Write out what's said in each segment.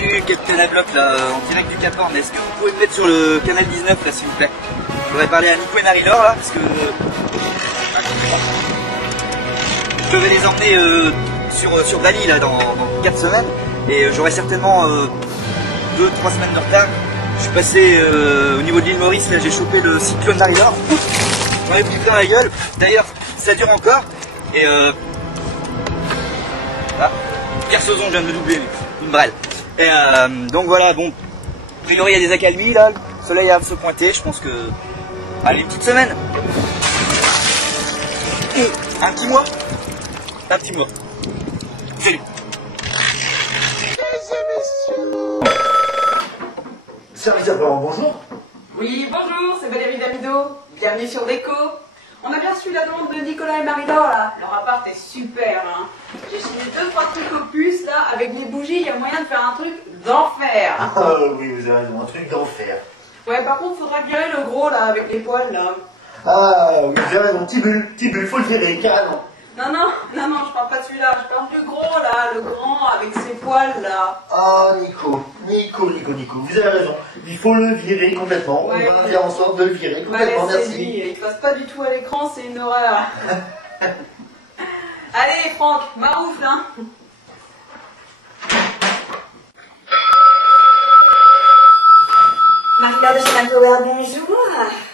salut Capitaine Hadlock là, en direct du Cap Horn. Est-ce que vous pouvez me mettre sur le canal 19 là s'il vous plaît? Je voudrais parler à Nico et Narilor là parce que je vais les emmener sur Bali là dans 4 semaines et j'aurai certainement 2-3 semaines de retard. Je suis passé au niveau de l'île Maurice, là j'ai chopé le cyclone Narilor. J'en ai pris plein la gueule. D'ailleurs ça dure encore et Kersozon, je viens de me doubler, une brêle. Et donc voilà, bon, a priori il y a des accalmies là, le soleil va se pointer, je pense que... Allez, une petite semaine. Un petit mois. Un petit mois. Salut. Service apparent, bonjour. Oui, bonjour, c'est Valérie Damido. Bienvenue sur Déco. On a bien reçu la demande de Nicolas et Marie-Laure là. Leur appart est super, hein. J'ai signé 2-3 trucs au puce là. Avec les bougies, il y a moyen de faire un truc d'enfer. Ah oui, vous avez raison, un truc d'enfer. Ouais, par contre, faudra virer le gros là, avec les poils là. Ah oui, vous avez raison, petit bulle, faut le virer, carrément. Non, je parle pas de celui-là. Je parle du gros là, le grand avec ses poils là. Ah Nico, vous avez raison. Il faut le virer complètement. Ouais. On va faire en sorte de le virer complètement, Bah, merci. lui, il passe pas du tout à l'écran, c'est une horreur. Allez, Franck, maroufle, hein. Marie-Laure de chez Manpower, bonjour.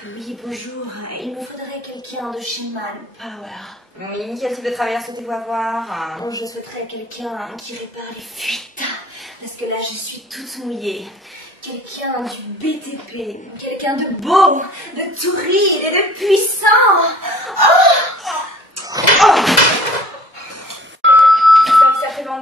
Oui, bonjour. Il me faudrait quelqu'un de chez Manpower. Oui, quel type de travailleur souhaitez-vous avoir? Oh, je souhaiterais quelqu'un qui répare les fuites. Parce que là, je suis toute mouillée. Quelqu'un du BTP. Quelqu'un de beau, de touride et de puissant.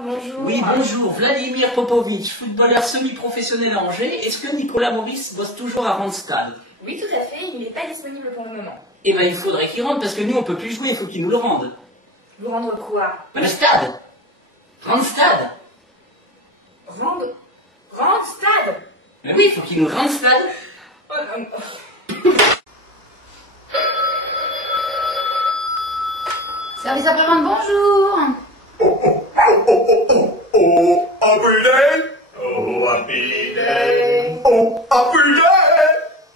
Bonjour. Oui, bonjour. Vladimir Popovic, footballeur semi-professionnel à Angers. Est-ce que Nicolas Maurice bosse toujours à Randstad? Oui, tout à fait, il n'est pas disponible pour le moment. Eh ben, il faudrait qu'il rentre parce que nous, on peut plus jouer, il faut qu'il nous le rende. Vous rendre quoi? Le stade! Randstad! Randstad. Mais oui, il faut qu'il nous rende stade. Service après-vente, bonjour. Oh, happy day! Oh, happy day! Oh, happy day!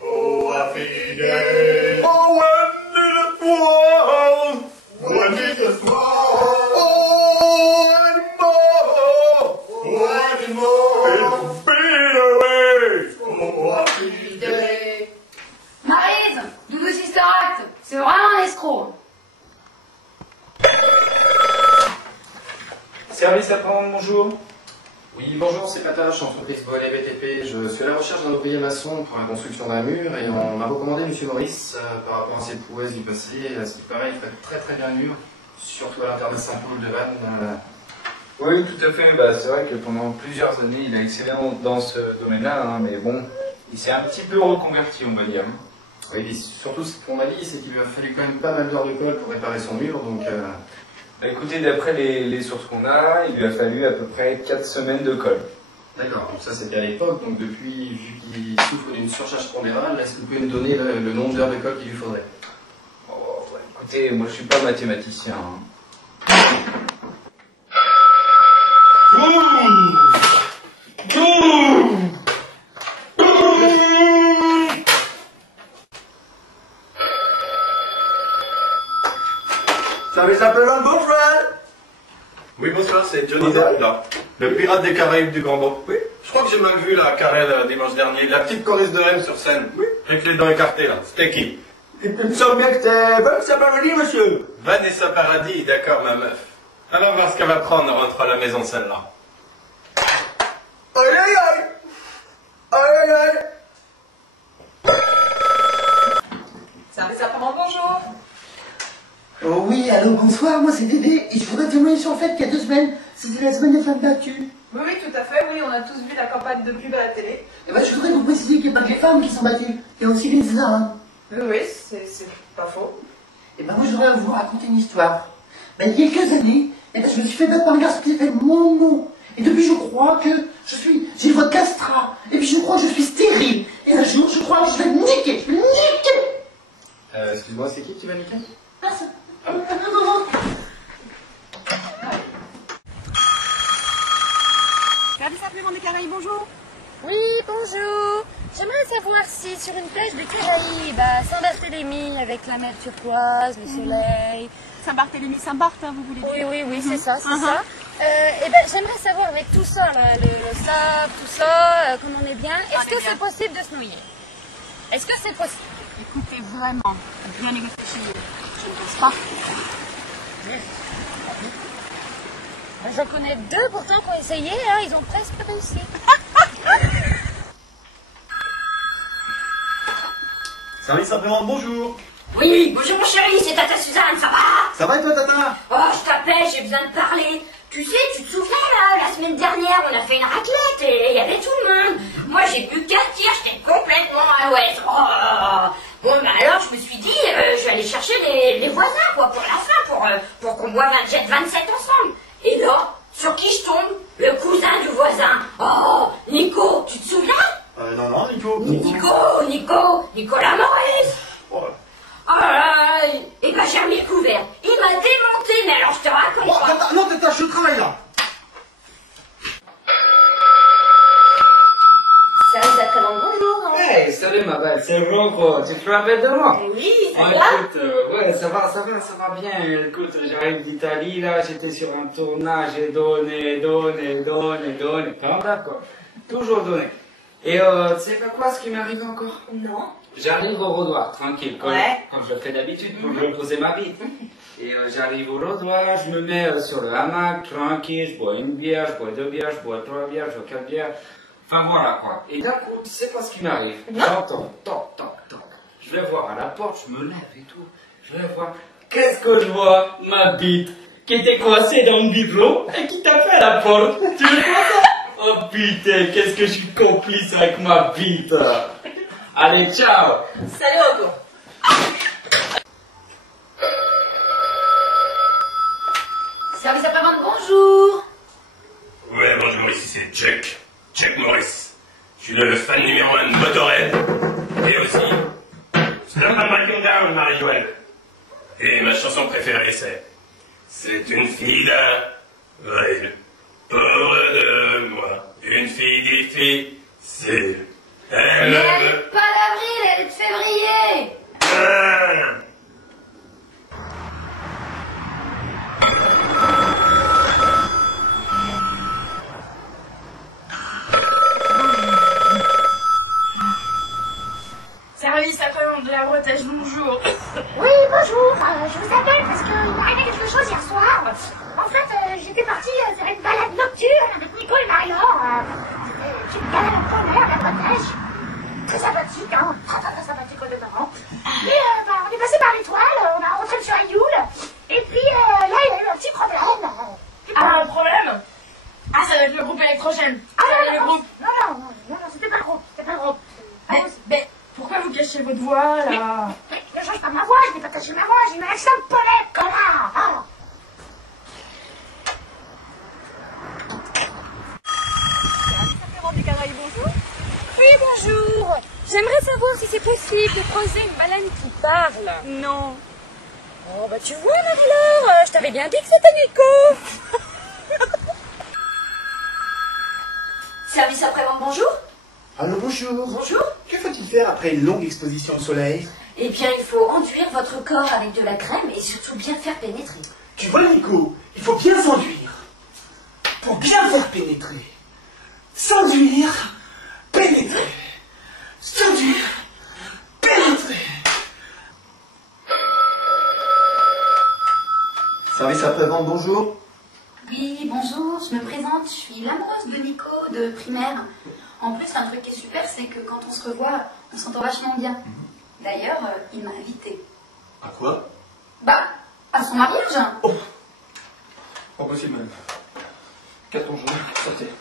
Oh, happy day! Oh, when did it fall? Oh, and more! Oh, and more! It's been away! Oh, happy day! Maryse, nouveau Sister Act, c'est vraiment un escroc. Service après-vente, bonjour. Oui, bonjour, c'est Patache, entreprise Bolet BTP. Je suis à la recherche d'un ouvrier maçon pour la construction d'un mur et on m'a recommandé M. Maurice par rapport à ses prouesses du passé. À ce qui paraît, il fait très bien le mur, surtout à l'intérieur de Saint-Paul de Vannes. Oui, tout à fait. Bah, c'est vrai que pendant plusieurs années, il a excellé dans ce domaine-là, hein, mais bon, il s'est un petit peu reconverti, on va dire. Oui, et surtout, ce qu'on m'a dit, c'est qu'il lui a fallu quand même pas mal d'heures de colle pour réparer son mur, donc... Bah, écoutez, d'après les sources qu'on a, il lui a fallu à peu près 4 semaines de colle. D'accord, donc ça c'était à l'époque, donc depuis, vu qu'il souffre d'une surcharge pondérale, est-ce que vous pouvez me donner le nombre d'heures de colle qu'il lui faudrait? Oh, bah, écoutez, moi je suis pas mathématicien. Hein. Service après-vente, bonjour! Oui, bonsoir, c'est Johnny Depp, là. Le pirate des Caraïbes du Grand Bord. Oui. Je crois que j'ai mal vu la carré dimanche dernier. La petite choriste de M sur scène. Oui. Avec les dents écartées, là. C'était qui? Il me semble bien que c'était Vanessa Paradis, monsieur. Vanessa Paradis, d'accord, ma meuf. Alors, voir ce qu'elle va prendre en rentrant à la maison, celle-là. Aïe, aïe, aïe! Aïe, aïe, aïe! Service après-vente, bonjour. Oh oui, allô, bonsoir, moi c'est Dédé, et je voudrais témoigner sur le fait qu'il y a 2 semaines, c'était la semaine des femmes battues. Oui, tout à fait, oui, on a tous vu la campagne de pub à la télé. Et ben je voudrais vous préciser qu'il n'y a pas que les femmes qui sont battues, il y a aussi les hommes. Oui, c'est pas faux. Et ben moi je voudrais vous raconter une histoire. Ben, il y a quelques années, je me suis fait battre par un garçon qui s'appelle Momo. Et depuis je crois que j'ai une voix de castrat, et puis je crois que je suis stérile. Et un jour je crois que je vais me niquer, Excuse-moi, c'est qui que tu vas niquer? Ah, ça... Service après-vente des Caraïbes, bonjour. savoir si sur une plage de Caraïbes, à Saint-Barthélemy, avec la mer turquoise, le soleil... Saint-Barthélemy, Saint-Barth, hein, vous voulez dire? Oui, c'est ça, c'est ça. Et ben, j'aimerais savoir avec tout ça, là, le sable, tout ça, comme on est bien, est-ce que c'est possible de se noyer? Est-ce que c'est possible? Écoutez, vraiment, bien y réfléchir. Je ne pense pas. J'en connais deux pourtant qui ont essayé, hein, ils ont presque réussi. Service après-vente, bonjour. Oui, bonjour mon chéri, c'est Tata Suzanne, ça va? Ça va et toi, Tata? Oh, je t'appelle, j'ai besoin de parler. Tu sais, tu te souviens là, la semaine dernière, on a fait une raclette et il y avait tout le monde. Moi, j'ai bu 4 tirs, j'étais complètement à l'ouest. Oh. Bon, bah alors, je me suis dit, je vais aller chercher les voisins, quoi, pour la fin, pour qu'on boive un jet 27 ensemble. Et là, sur qui je tombe? Le cousin du voisin. Oh, Nico, tu te souviens? Non, Nico. Nicolas Maurice. Oh. Oh là, et ben j'ai remis le couvert. Il m'a démonté, mais alors je te raconte Oh, pas. Tata, non, Tata, je travaille là. Service après-vente, bonjour. Hey, salut ma belle, c'est Rocco, tu te rappelles de moi? Oui, ça Ah, va? écoute, ouais, ça va bien. Écoute, j'arrive d'Italie, là, j'étais sur un tournage, j'ai donné. Pas d'accord. Toujours donné. Et tu sais pas quoi, ce qui m'arrive encore? Non. J'arrive au Rodoir, tranquille, comme je le fais d'habitude pour reposer ma bite. Et j'arrive au Rodoir, je me mets sur le hamac, tranquille, je bois une bière, je bois 2 bières, je bois 3 bières, je bois 4 bières. Enfin voilà quoi. Et d'un coup, tu sais pas ce qui m'arrive. J'entends, toc. Je vais voir à la porte, je me lève et tout. Je vais voir. Qu'est-ce que je vois? Ma bite qui était coincée dans le biberon et qui tapait à la porte. Tu veux voir ça? Oh putain, qu'est-ce que je suis complice avec ma bite. Allez, ciao. Salut Rocco. Service après-vente, bonjour. Ouais, bonjour, ici c'est Chuck Norris. Je suis le fan numéro 1 de Motorhead. Et aussi, c'est la femme Down, Marie-Joëlle. Et ma chanson préférée c'est une fille d'avril, pauvre de moi, une fille difficile. Elle Elle est pas d'avril, elle est de février. Service après-vente de la Bretagne, bonjour. Oui, bonjour. Je vous appelle parce qu'il m'est arrivé quelque chose hier soir. En fait, j'étais partie faire une balade nocturne avec Nico et Marie-Laure. C'était une balade en plein air, la Bretagne. Très sympathique, hein. Très sympathique au demeurant. Et on est passé par l'Étoile, on a rentré sur Ayoul. Et puis là, il y a eu un petit problème. Ah, un problème? Ah, ça va être le groupe électrogène. Ah non, le groupe. Non, c'était pas le groupe. C'était pas le groupe. Mais pourquoi vous cachez votre voix, là? Mais ne change pas ma voix, je n'ai pas caché ma voix, j'ai eu un accent de Paulet, connard. Ah. Oui, bonjour. J'aimerais savoir si c'est possible de croiser une baleine qui parle. Non. Oh, bah tu vois, Marie-Laure, je t'avais bien dit que c'était Nico. Service après-vente, bonjour. Allô, bonjour. Bonjour. Que faut-il faire après une longue exposition au soleil? Eh bien, il faut enduire votre corps avec de la crème et surtout bien faire pénétrer. Tu vois, Nico, il faut bien s'enduire. Pour bien faire pénétrer. S'enduire, pénétrer. S'enduire, pénétrer. Service après-vente, bonjour. Oui, bonjour, je me présente, je suis l'amoureuse de Nico de primaire. En plus, un truc qui est super, c'est que quand on se revoit, on s'entend vachement bien. D'ailleurs, il m'a invité. À quoi? Bah, à son mariage. Pas possible, madame. 4 jours, sortez.